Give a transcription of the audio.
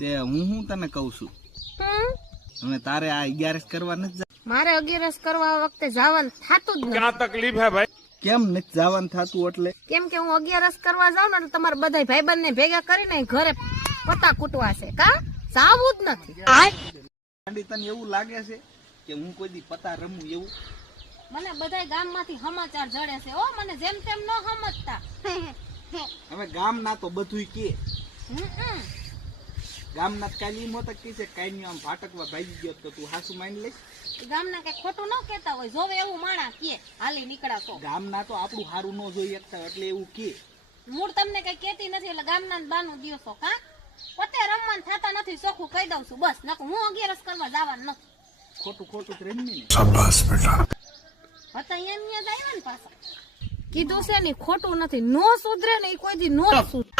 તે હું તને કહું છું હવે તારે આ 11 કરવા નથી મારે 11 કરવા વખતે જવાનું થાતું જ નથી. क्या तकलीफ है भाई? કેમ નથી જવાનું થાતું એટલે કેમ કે હું 11 કરવા જાઉં ને એટલે તમારે બધા ભાઈબંધ ને ભેગા કરીને ઘરે પતા કૂટવા છે કા જાવું જ નથી. ગાંડી તને એવું લાગે છે કે હું કોઈ દી પતા રમું એવું? મને બધા ગામમાંથી સમાચાર જડે છે ઓ મને જેમ તેમ ન સમજતા. હવે ગામના તો બધુંય કે ગામના કાલી મોતકતી છે કાઈ આમ ફાટકવા ભાગી ગયો તો તું હાસુ માની લઈશ? ગામના કઈ ખોટું ન કહેતા હોય જોવે એવું માણા કે હાલી નીકળા તો ગામના તો આપણું હારું ન જોઈ શકતા એટલે એવું કે મૂળ તમને કઈ કેતી નથી એટલે ગામના બાનું દિવસો કા પોતે રમવાનું થતા નથી ચોખ્ખું કહી દઉં છું બસ નકર હું 11 કરવા જવાનું નથી. ખોટું જ રમી ને શાબાશ બેટા હતા અહીંયા જ આવ્યા ને પાછા કીધું છે ને ખોટું નથી નો સુધરે ને ઈ કોઈ દી નો સુધરે.